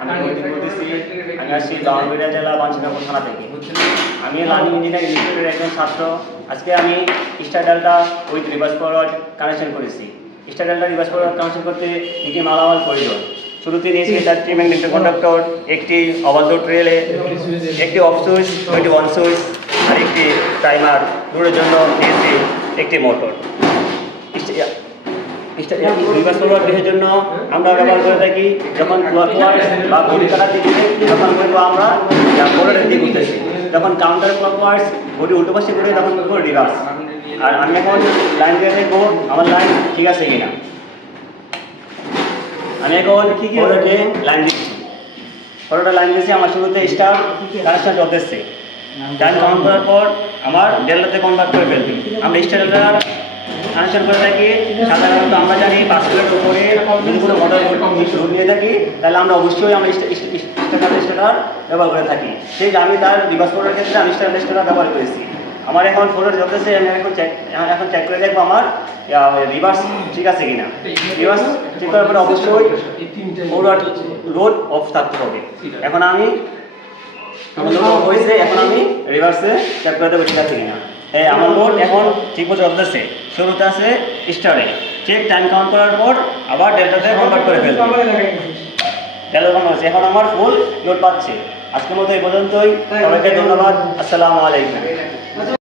আমি নদী বলতেছি। আমি আসছি দাউদকান্দি জেলা বাঞ্ছিনগর থানা থেকে। আমি লার্নিং ইঞ্জিনিয়ারিং ইনস্টিটিউটের একজন ছাত্র। আজকে আমি star delta with reverse forward connection করেছি। Star delta reverse forward connection করতে কী কী মালামাল প্রয়োজন? শুরুতে নিয়েছি 4টি ম্যাগনেটিক কন্ডাক্টর, একটি অবাধ্য ট্রেলে, একটি অফ সুইচ, 21 সুইচ, আর একটি টাইমার। লোডের জন্য নিয়েছি একটি মোটর। রিভার্স ফরওয়ার্ড ডিসের জন্য আমরা ব্যবহার করে থাকি যখন ক্লকওয়াইজ বা ঘড়ি কাটার দিকে তখন কিন্তু আমরা ফরওয়ার্ডের দিকে ঘুরতেছি, যখন কাউন্টার ক্লকওয়াইজ ঘড়ি উল্টো পাশে ঘুরে তখন কিন্তু রিভার্স। আর আমি এখন লাইন দিয়ে দেখবো আমার লাইন ঠিক আছে কিনা। আমি এখন ফরওয়ার্ডে লাইন দিচ্ছি, ফরওয়ার্ডে লাইন দিচ্ছি। আমার শুরুতে স্টার কানেকশন চলতেছে। টাইম কাউন্ট করার পর আমার ডেল্টাতে কনভার্ট করে ফেলবি। আমরা স্টার ডেল্টার কানেকশন করে থাকি সাধারণত আমরা জানি 5 কিলোর উপরে যদি কোনো মোটর লোড নিয়ে থাকি তাহলে আমরা অবশ্যই আমরা স্টার ব্যবহার করে থাকি। সেই আমি তার রিভার্স ফরওয়ার্ডের ক্ষেত্রে আমি স্টার ব্যবহার করেছি। আমার এখন ফরওয়ার্ড চলতেছে। আমি এখন চেক করে দেখবো আমার রিভার্স ঠিক আছে কিনা। রিভার্স চেক করার পরে অবশ্যই ফরওয়ার্ড লোড অফ থাকতে হবে। এখন আমি আমার লোড অফ হয়েছে, এখন আমি রিভার্সে চেক করে দেবো ঠিক আছে কিনা। হ্যাঁ, আমার লোড এখন ঠিক মতো চলতেছে। শুরুতে আছে স্টারে, চেক টাইম কাউন্ট করার পর আবার ডেল্টাতে কনভার্ট করে ফেলবো। ডেল্টা কনভার্ট হচ্ছে, এখন আমার ফুল লোড পাচ্ছে। আজকের মতো এই পর্যন্তই। সবাইকে ধন্যবাদ। আসসালামু আলাইকুম।